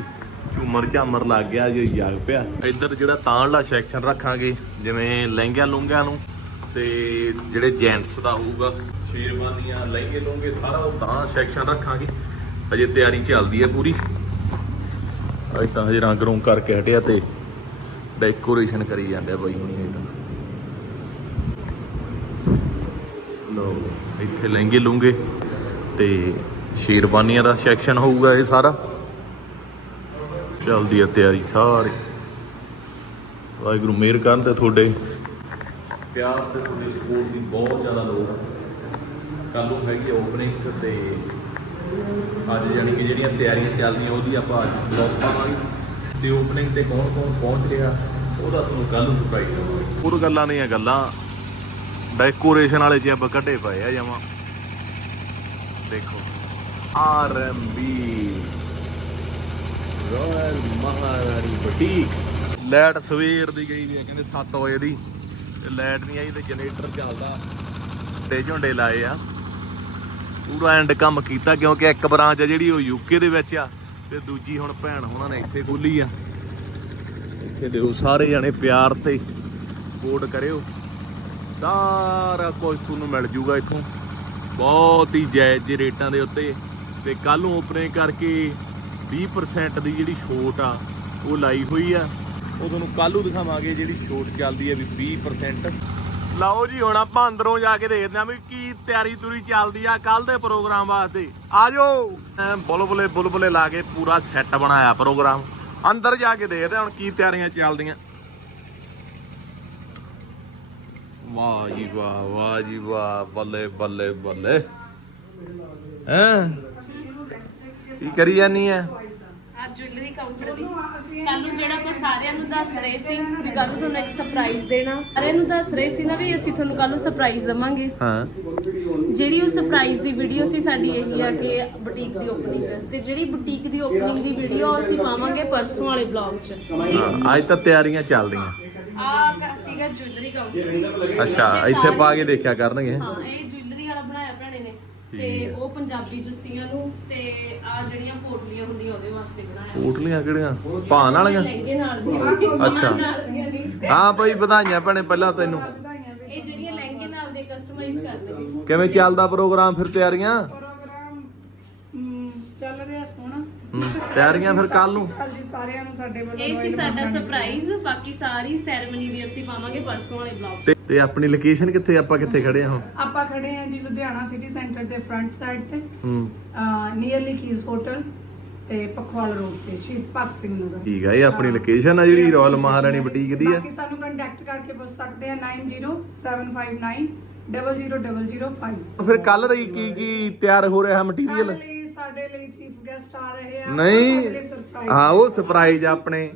ਝੂਮਰ ਝਾਮਰ ਲੱਗ ਗਿਆ ਜੇ ਜਗ ਪਿਆ। ਇੱਧਰ ਜਿਹੜਾ ਤਾਂਲਾ ਸੈਕਸ਼ਨ ਰੱਖਾਂਗੇ ਜਿਵੇਂ ਲਹਿੰਗਿਆਂ ਲੁੰਗਿਆਂ ਨੂੰ ਤੇ ਜਿਹੜੇ ਜੈਂਟਸ ਦਾ ਹੋਊਗਾ ਸ਼ੇਰਵਾਨੀਆਂ ਲਹਿੰਗੇ ਲੁੰਗੇ ਸਾਰਾ ਉਹ ਤਾਂ ਸੈਕਸ਼ਨ ਰੱਖਾਂਗੇ। ਅਜੇ ਤਿਆਰੀ ਚੱਲਦੀ ਹੈ ਪੂਰੀ। ਅੱਜ ਤਾਂ ਹਜੇ ਰੰਗ ਰੂੰਗ ਕਰਕੇ ਹਟਿਆ ਤੇ ਡੈਕੋਰੇਸ਼ਨ ਕਰੀ ਜਾਂਦੇ ਆ ਬਾਈ ਹੁਣੀ ਇਹ ਤਾਂ। ਲੋ ਇੱਥੇ ਲਹਿੰਗੇ ਲੂੰਗੇ ਤੇ ਸ਼ੇਰਵਾਨੀਆਂ ਦਾ ਸੈਕਸ਼ਨ ਹੋਊਗਾ ਇਹ ਸਾਰਾ। ਚੱਲਦੀ ਆ ਤਿਆਰੀ ਸਾਰੀ। ਵਾਹਿਗੁਰੂ, ਮਿਹਰ ਕਰਨ ਤੇ ਤੁਹਾਡੇ। ਪਿਆਰ ਤੇ ਤੁਹਾਡੇ ਸਪੋਰਟ ਦੀ ਬਹੁਤ ਜ਼ਿਆਦਾ ਲੋੜ ਕੱਲ ਨੂੰ ਹੈਗੀ ਓਪਨਿੰਗ ਤੇ ਅੱਜ ਯਾਨੀ ਕਿ ਜਿਹੜੀਆਂ ਤਿਆਰੀਆਂ ਚੱਲਦੀਆਂ, ਉਹਦੀ ਆਪਾਂ ਬਲੌਗ ਪਾਵਾਂਗੇ। ਤੇ ਓਪਨਿੰਗ ਤੇ ਕੌਣ ਕੌਣ ਪਹੁੰਚ ਰਿਹਾ, ਉਹਦਾ ਤੁਹਾਨੂੰ ਕੱਲ ਨੂੰ ਸਰਪ੍ਰਾਈਜ਼ ਦਵਾਂਗੇ ਹੋਰ ਗੱਲਾਂ ਨਹੀਂ ਆ, ਗੱਲਾਂ ਡੈਕੋਰੇਸ਼ਨ ਵਾਲੇ ਚ ਕੱਢੇ ਪਏ ਆ ਜਮਾ। ਦੇਖੋ R M B royal Maharani boutique light ਸਵੇਰ ਦੀ ਗਈ ਵੀ ਕਹਿੰਦੇ 7 ਵਜੇ ਦੀ। ਤੇ ਲਾਈਟ ਨਹੀਂ ਆਈ ਤੇ ਜਨਰੇਟਰ ਚੱਲਦਾ। ਤੇ ਝੁੰਡੇ ਲਾਏ ਆ। ਪੂਰਾ ਐਂਡ ਕੰਮ ਕੀਤਾ, ਕਿਉਂਕਿ ਇੱਕ ਬ੍ਰਾਂਚ ਆ ਜਿਹੜੀ ਉਹ ਯੂਕੇ ਦੇ ਵਿੱਚ ਆ। ਤੇ ਦੂਜੀ ਹੁਣ ਭੈਣ ਉਹਨਾਂ ਨੇ ਇੱਥੇ ਖੋਲੀ ਆ। ਇੱਥੇ ਦਿਓ ਸਾਰੇ ਜਣੇ ਪਿਆਰ ਤੇ ਸਪੋਰਟ ਕਰਿਓ। ਸਾਰਾ ਕੁਝ ਤੁਹਾਨੂੰ ਮਿਲ ਜੂਗਾ ਇੱਥੋਂ। ਬਹੁਤ ਹੀ ਜਾਇਜ਼ ਜਿਹੇ ਰੇਟਾਂ ਦੇ ਉੱਤੇ। ਤੇ ਕੱਲ ਨੂੰ ਓਪਨਿੰਗ ਕਰਕੇ 20% ਦੀ ਜਿਹੜੀ ਛੋਟ ਆ, ਉਹ ਲਾਈ ਹੋਈ ਆ। ਉਹ ਤੁਹਾਨੂੰ ਕੱਲ ਨੂੰ ਦਿਖਾਵਾਂਗੇ ਜਿਹੜੀ ਛੋਟ ਚੱਲਦੀ ਹੈ ਵੀ 20% ਲਓ ਜੀ, ਹੁਣ ਆਪਾਂ ਅੰਦਰੋਂ ਜਾ ਕੇ ਦੇਖਦੇ ਆਂ ਵੀ ਕੀ ਤਿਆਰੀ ਤੁਰੀ ਚੱਲਦੀ ਆ ਕੱਲ ਦੇ ਪ੍ਰੋਗਰਾਮ ਵਾਸਤੇ। ਆ ਬੁਲਬੁਲੇ ਬੁਲਬੁਲੇ ਲਾ ਕੇ ਪੂਰਾ ਸੈੱਟ ਬਣਾਇਆ ਪ੍ਰੋਗਰਾਮ। ਅੰਦਰ ਜਾ ਕੇ ਦੇਖਦੇ ਹੁਣ ਕੀ ਤਿਆਰੀਆਂ ਚੱਲਦੀਆਂ। ਵਾਹ ਜੀ ਵਾਹ ਵਾਹ ਜੀ ਵਾਹ, ਬੱਲੇ ਬੱਲੇ ਬੱਲੇ। ਹੈਂ? ਕੀ ਕਰੀ ਜਾਨੀ ਐ? ਆ ਜੁਐਲਰੀ ਕਾਊਂਟਰ ਦੀ ਕੱਲ ਨੂੰ ਜਿਹੜਾ ਆਪਾਂ ਸਾਰਿਆਂ ਨੂੰ ਦੱਸ ਰਹੇ ਸੀ ਵੀ ਕੱਲ ਨੂੰ ਤੁਹਾਨੂੰ ਇੱਕ ਸਰਪ੍ਰਾਈਜ਼ ਦੇਣਾ। ਸਾਰਿਆਂ ਨੂੰ ਦੱਸ ਰਹੇ ਸੀ ਨਾ ਵੀ ਅਸੀਂ ਤੁਹਾਨੂੰ ਕੱਲ ਨੂੰ ਸਰਪ੍ਰਾਈਜ਼ ਦਵਾਂਗੇ। ਹਾਂ। ਜਿਹੜੀ ਉਹ ਸਰਪ੍ਰਾਈਜ਼ ਦੀ ਵੀਡੀਓ ਸੀ ਸਾਡੀ ਇਹੀ ਆ ਕਿ ਬੁਟੀਕ ਦੀ ਓਪਨਿੰਗ ਤੇ ਜਿਹੜੀ ਬੁਟੀਕ ਦੀ ਓਪਨਿੰਗ ਦੀ ਵੀਡੀਓ ਅਸੀਂ ਪਾਵਾਂਗੇ ਪਰਸੋਂ ਵਾਲੇ ਬਲੌਗ 'ਚ। ਹਾਂ ਅੱਜ ਤਾਂ ਤਿਆਰੀਆਂ ਚੱਲਦੀਆਂ। ਆ ਸੀਗਾ ਜੁਐਲਰੀ ਕਾਊਂਟਰ ਅੱਛਾ ਇੱਥੇ ਪਾ ਕੇ ਦੇਖਿਆ ਕਰਨਗੇ। ਹਾਂ ਇਹ ਜੁਐਲਰੀ ਵਾਲਾ ਬਣਾਇਆ ਭੈਣੇ ਨੇ ਤੇ ਉਹ ਪੰਜਾਬੀ ਜੁੱਤੀਆਂ ਨੂੰ ਤੇ ਆ ਜਿਹੜੀਆਂ ਪੋਟਲੀਆਂ ਹੁੰਦੀਆਂ ਉਹਦੇ ਵਾਸਤੇ ਬਣਾਇਆ। ਪੋਟਲੀਆਂ ਕਿਹੜੀਆਂ? ਪਾਣ ਵਾਲੀਆਂ ਲਹਿੰਗੇ ਨਾਲ ਦੀਆਂ। ਅੱਛਾ। ਨਾਲ ਦੀਆਂ ਨਹੀਂ। ਹਾਂ ਭਾਈ ਵਧਾਈਆਂ ਭੈਣੇ ਪਹਿਲਾਂ ਤੈਨੂੰ। ਇਹ ਜਿਹੜੀਆਂ ਲਹਿੰਗੇ ਨਾਲ ਦੇ ਕਸਟਮਾਈਜ਼ ਕਰਦੇ ਕਿਵੇਂ ਚੱਲਦਾ ਪ੍ਰੋਗਰਾਮ ਫਿਰ ਤਿਆਰੀਆਂ? ਚੱਲ ਰਿਹਾ ਸੋਹਣਾ। ਤਿਆਰੀਆਂ ਫਿਰ ਕੱਲ ਨੂੰ? ਹਾਂਜੀ ਸਾਰਿਆਂ ਨੂੰ ਸਾਡੇ ਵੱਲੋਂ ਇਹ ਸੀ ਸਾਡਾ ਸਰਪ੍ਰਾਈਜ਼ ਬਾਕੀ ਸਾਰੀ ਸੈਰੇਮਨੀ ਦੀ ਅਸੀਂ ਪਾਵਾਂਗੇ ਪਰਸੋਂ ਵਾਲੇ ਬਲੌਗ ਤੇ ਆਪਣੀ ਲੋਕੇਸ਼ਨ ਕਿੱਥੇ ਆਪਾਂ ਕਿੱਥੇ ਖੜੇ ਆ ਹੁਣ ਆਪਾਂ ਖੜੇ ਹਾਂ ਜੀ ਲੁਧਿਆਣਾ ਸਿਟੀ ਸੈਂਟਰ ਦੇ ਫਰੰਟ ਸਾਈਡ ਤੇ ਹੂੰ ਨੀਅਰਲੀ ਕੀਜ਼ ਹੋਟਲ ਤੇ ਪਖਵਾਲ ਰੋਡ ਤੇ ਸ਼ਹੀਦ ਭਗਤ ਸਿੰਘ ਨਗਰ ਠੀਕ ਆ ਇਹ ਆਪਣੀ ਲੋਕੇਸ਼ਨ ਆ ਜਿਹੜੀ ਰਾਇਲ ਮਹਾਰਾਣੀ ਬੁਟੀਕ ਦੀ ਆ ਬਾਕੀ ਸਾਨੂੰ ਕੰਟੈਕਟ ਕਰਕੇ ਪੁੱਛ ਸਕਦੇ ਆ 9075900005 ਫਿਰ ਕੱਲ ਰਹੀ ਕੀ ਕੀ ਤਿਆਰ ਹੋ ਰਿਹਾ ਮਟੀਰੀਅਲ ਲਈ ਸਾਡੇ ਲਈ ਚੀਫ ਗੈਸਟ ਆ ਰਹੇ ਆ ਨਹੀਂ ਹਾਂ ਉਹ ਸਰਪ੍ਰਾਈਜ਼ ਆਪਣੇ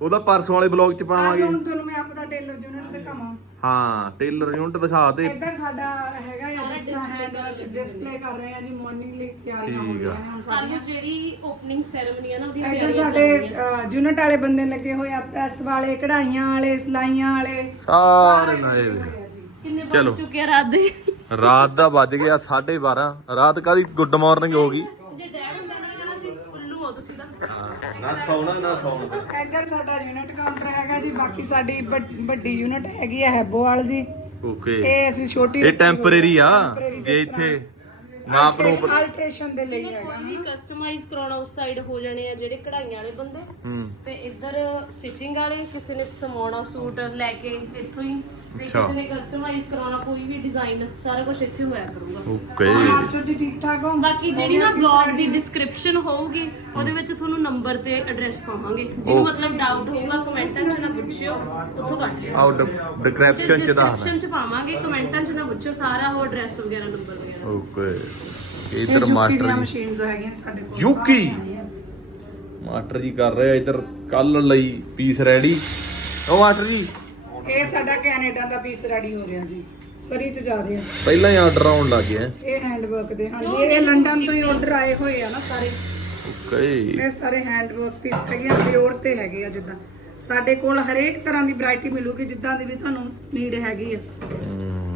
ਉਹਦਾ ਪਰਸੋਂ ਵਾਲੇ ਬਲੌਗ ਚ ਪਾਵਾਂਗੇ ਹੁਣ ਤੁਹਾਨੂੰ ਮੈਂ ਆਪਦਾ ਟੇਲਰ ਯੂਨਿਟ ਦਿਖਾਵਾਂ ਹਾਂ ਟੇਲਰ ਯੂਨਿਟ ਦਿਖਾ ਦੇ। ਇੱਧਰ ਸਾਡਾ ਹੈਗਾ ਜਾਂ ਜਿਸ ਤਰ੍ਹਾਂ ਹੈ ਡਿਸਪਲੇ ਕਰ ਰਹੇ ਆ ਜੀ ਮਾਰਨਿੰਗ ਲਈ ਤਿਆਰੀਆਂ ਹੋ ਠੀਕ ਆ। ਰਹੀਆਂ ਨੇ ਹੁਣ ਜਿਹੜੀ ਓਪਨਿੰਗ ਸੈਰੇਮਨੀ ਆ ਨਾ ਉਹਦੀ ਇੱਧਰ ਤਿਆਰੀ ਸਾਡੇ ਯੂਨਿਟ ਵਾਲੇ ਬੰਦੇ ਲੱਗੇ ਹੋਏ ਆ ਪ੍ਰੈਸ ਵਾਲੇ ਕਢਾਈਆਂ ਵਾਲੇ ਸਲਾਈਆਂ ਵਾਲੇ। ਸਾਰੇ ਨਏ ਵੇ ਕਿੰਨੇ ਚਲੋ। ਬਣ ਚੁੱਕੇ ਆ ਰਾਤ ਦੇ? ਰਾਤ ਦਾ ਵੱਜ ਗਿਆ 12:30 ਰਾਤ ਕਾਦੀ ਗੁੱਡ ਮਾਰਨਿੰਗ ਹੋ ਗਈ ਜੇ ਡੈਡ ਹੁੰਦਾ ਨਾ ਕਹਿਣਾ ਸੀ ਉੱਲੂ ਹੋ ਤਾਂ ਨਾ ਸੌਣਾ ਨਾ ਸੌਣਾ। ਇੱਧਰ ਸਾਡਾ ਯੂਨਿਟ ਕਾਊਂਟਰ ਹੈਗਾ ਜੀ ਬਾਕੀ ਸਾਡੀ ਵੱਡ- ਵੱਡੀ ਯੂਨਿਟ ਹੈਗੀ ਆ ਹੈਬੋਵਾਲ ਜੀ। ਓਕੇ ਇਹ ਅਸੀਂ ਛੋਟੀ ਇਹ ਟੈਂਪਰੇਰੀ ਆ ਜੇ ਇੱਥੇ ਨਾਪ ਨੂੰ ਆਲਟ੍ਰੇਸ਼ਨ ਦੇ ਲਈ ਹੈਗਾ ਕੋਈ ਵੀ ਕਸਟਮਾਈਜ਼ ਕਰਾਉਣਾ ਉਸ ਸਾਈਡ ਹੋ ਜਾਣੇ ਆ ਜਿਹੜੇ ਕਢਾਈਆਂ ਵਾਲੇ ਬੰਦੇ। ਹੂੰ। ਤੇ ਇੱਧਰ ਸਟਿਚਿੰਗ ਵਾਲੇ ਕਿਸੇ ਨੇ ਸਮਾਉਣਾ ਸੂਟ ਲੈ ਕੇ ਇੱਥੋਂ ਹੀ। ਤੇ ਅੱਛਾ। ਕਿਸੇ ਨੇ ਕਸਟਮਾਈਜ਼ ਕਰਾਉਣਾ ਕੋਈ ਵੀ ਡਿਜ਼ਾਈਨ ਸਾਰਾ ਕੁਝ ਇੱਥੇ ਹੋਇਆ ਕਰੂਗਾ। ਓਕੇ ਮਾਸਟਰ ਜੀ ਠੀਕ ਠਾਕ ਹੋ? ਬਾਕੀ ਜਿਹੜੀ ਨਾ ਬਲੌਗ ਦੀ ਡਿਸਕ੍ਰਿਪਸ਼ਨ ਹੋਊਗੀ ਉਹਦੇ ਵਿੱਚ ਤੁਹਾਨੂੰ ਨੰਬਰ ਤੇ ਐਡਰੈਸ ਪਾਵਾਂਗੇ। ਜਿਹਨੂੰ ਮਤਲਬ ਡਾਊਟ ਹੋਊਗਾ ਕਮੈਂਟਾਂ 'ਚ ਨਾ ਪੁੱਛਿਓ ਉੱਥੋਂ ਕੱਢ ਲਿਓ। ਆਓ ਡਿਸਕ੍ਰਿਪਸ਼ਨ ਚ ਦੱਸਣਾ ਡਿਸਕ੍ਰਿਪਸ਼ਨ 'ਚ ਪਾਵਾਂਗੇ ਕਮੈਂਟਾਂ 'ਚ ਨਾ ਪੁੱਛਿਓ ਸਾਰਾ ਉਹ ਐਡਰੈਸ ਵਗੈਰਾ ਨੰਬਰ ਵਗੈਰਾ। ਓਕੇ ਇਧਰ ਮਾਸਟਰ ਜੀ। ਮਸ਼ੀਨਸ ਹੈਗੀਆਂ ਸਾਡੇ ਕੋਲ? Yes. ਮਾਸਟਰ ਜੀ ਕਰ ਰਹੇ ਆ ਇਧਰ ਕੱਲ ਲਈ ਪੀਸ ਰੈਡੀ ਉਹ ਮਾਸਟਰ ਜੀ ਇਹ ਸਾਡਾ ਕੈਨੇਡਾ ਦਾ ਪੀਸ ਰੈਡੀ ਹੋ ਰਿਹਾ ਜੀ। ਸਰੀ ਚ ਜਾ ਰਿਹਾ ਪਹਿਲਾਂ ਹੀ ਆਰਡਰ ਆਉਣ ਲੱਗ ਗਿਆ ਇਹ ਹੈਂਡਵਰਕ ਦੇ ਹਾਂਜੀ ਇਹ ਲੰਡਨ ਤੋਂ ਹੀ ਆਰਡਰ ਆਏ ਹੋਏ ਆ ਨਾ ਸਾਰੇ। ਓਕੇ ਇਹ ਸਾਰੇ ਹੈਂਡਵਰਕ ਪੀਸ ਹੈਗੇ ਆ ਪਿਓਰ ਤੇ ਹੈਗੇ ਆ ਜਿੱਦਾਂ। ਸਾਡੇ ਕੋਲ ਹਰੇਕ ਤਰ੍ਹਾਂ ਦੀ ਵੈਰਾਈਟੀ ਮਿਲੂਗੀ ਜਿੱਦਾਂ ਦੀ ਵੀ ਤੁਹਾਨੂੰ ਨੀਡ ਹੈਗੀ ਆ।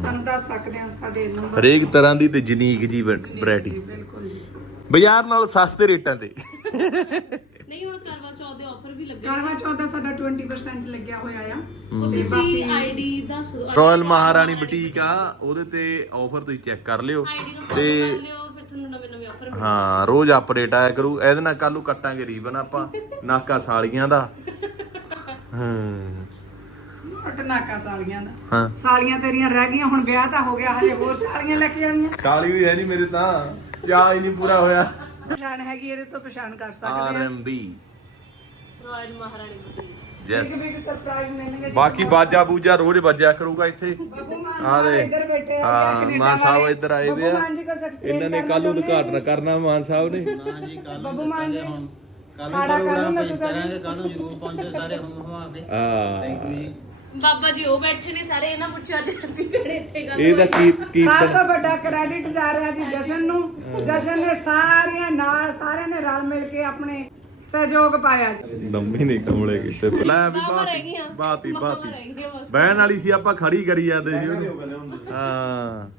ਸਾਨੂੰ ਦੱਸ ਸਕਦੇ ਆ ਸਾਡੇ ਨੰਬਰ ਹਰੇਕ ਤਰ੍ਹਾਂ ਦੀ ਤੇ ਜਨੀਕ ਜੀ ਵੈਰਾਈਟੀ ਬਿਲਕੁਲ ਜੀ। ਬਾਜ਼ਾਰ ਨਾਲ ਸਸਤੇ ਰੇਟਾਂ ਤੇ। ਨਹੀਂ ਹੁਣ ਕਰਵਾ ਚੌਥ ਦੇ ਆਫਰ ਵੀ ਲੱਗੇ ਕਰਵਾ ਚੌਥ ਦਾ ਸਾਡਾ 20% ਲੱਗਿਆ ਹੋਇਆ ਆ। ਉਹ ਤੁਸੀਂ ਆਈਡੀ ਦੱਸ ਦਿਓ ਰਾਇਲ ਮਹਾਰਾਣੀ ਬੁਟੀਕ ਆ ਉਹਦੇ ਤੇ ਆਫਰ ਤੁਸੀਂ ਚੈੱਕ ਕਰ ਲਿਓ। ਆਈਡੀ ਨੂੰ follow ਤੇ ਕਰ ਲਿਓ ਫਿਰ ਤੁਹਾਨੂੰ ਨਵੇਂ ਨਵੇਂ ਆਫਰ ਹਾਂ ਰੋਜ਼ ਅਪਡੇਟ ਆਇਆ ਕਰੂ। ਇਹਦੇ ਨਾਲ ਕੱਲ ਨੂੰ ਕੱਟਾਂਗੇ ਰੀਬਨ ਆਪਾਂ ਨਾਕਾ ਸਾਲੀਆਂ ਦਾ। ਹਾਂ। ਹਟ ਨਾਕਾ ਸਾਲੀਆਂ ਦਾ। ਹਾਂ। ਸਾਲੀਆਂ ਤੇਰੀਆਂ ਰਹਿ ਗਈਆਂ ਹੁਣ ਵਿਆਹ ਤਾਂ ਹੋ ਗਿਆ ਹਜੇ ਹੋਰ ਸਾਲੀਆਂ ਲੈ ਕੇ ਆਣੀਆਂ ਸਾਲੀ ਵੀ ਹੈ ਨਹੀਂ ਮੇਰੇ ਤਾਂ ਜਾ ਹੀ ਨਹੀਂ ਪੂਰਾ ਹੋਇਆ। ਪਛਾਣ ਹੈਗੀ ਇਹਦੇ ਤੋਂ ਪਛਾਣ ਕਰ ਸਕਦੇ ਆਰ ਆ M B royal Maharani boutique yes ਇੱਕ ਬਿਗ ਸਰਪ੍ਰਾਈਜ਼ ਮਿਲਣਗੇ। ਬਾਕੀ ਬਾਜਾ ਬੂਜਾ ਰੋਜ਼ ਵੱਜਿਆ ਕਰੂਗਾ ਇੱਥੇ। ਬੱਬੂ ਮਾਨ ਆ ਦੇ ਇੱਧਰ ਹਾਂ ਮਾਨ ਸਾਹਿਬ। ਇੱਧਰ ਆਏ ਵੇ ਬੱਬੂ ਆ। ਮਾਨ ਜੀ explain ਇਹਨਾਂ ਨੇ ਕਰਨਾ ਕੱਲ ਚਾਹੁੰਦੇ ਉਦਘਾਟਨ ਕਰਨਾ ਮਾਨ ਸਾਹਿਬ ਨੇ। ਬੱਬੂ ਮਾਨ ਜੀ ਕੱਲ ਖਾੜਾ ਨੂੰ ਕਰ ਪ੍ਰੋਗਰਾਮ ਲੂੰਗਾ ਪੇਸ਼ ਤੂੰ ਕਰ ਕਰਾਂਗੇ ਕੱਲ ਨੂੰ ਜ਼ਰੂਰ ਪਹੁੰਚੋ ਸਾਰੇ ਹਮ ਹਮਾ ਕੇ। ਆ ਥੈਂਕ ਯੂ ਜੀ। ਬਾਬਾ ਜੀ ਉਹ ਬੈਠੇ ਨੇ ਸਾਰੇ ਇਹਨਾਂ ਪੁੱਛਿਆ ਜੇ ਅਸੀਂ ਕਿਹੜੇ ਇੱਥੇ ਗੱਲ ਇਹਦਾ ਕੀ ਸਭ ਕੀਰਤਨ ਤੋਂ ਵੱਡਾ ਕ੍ਰੈਡਿਟ ਜਾ ਰਿਹਾ ਜੀ ਜਸ਼ਨ ਨੂੰ। ਜਸ਼ਨ ਨੇ ਸਾਰਿਆਂ ਨਾਲ ਸਾਰਿਆਂ ਨੇ ਰਲ ਮਿਲ ਕੇ ਆਪਣੇ ਸਹਿਯੋਗ ਪਾਇਆ ਜੀ। ਲੰਮੀ ਨਹੀਂ ਕਮਲੇ ਕਿਤੇ। ਲੈ ਵੀ ਮਾਮਾ ਰਹਿ ਬਾਤੀ ਗਈਆਂ ਬਾਤੀ। ਬਹਿਣ ਵਾਲੀ ਸੀ ਆਪਾਂ ਖੜੀ ਕਰੀ ਜਾਂਦੇ ਸੀ ਉਹਨੂੰ। ਹਾਂ।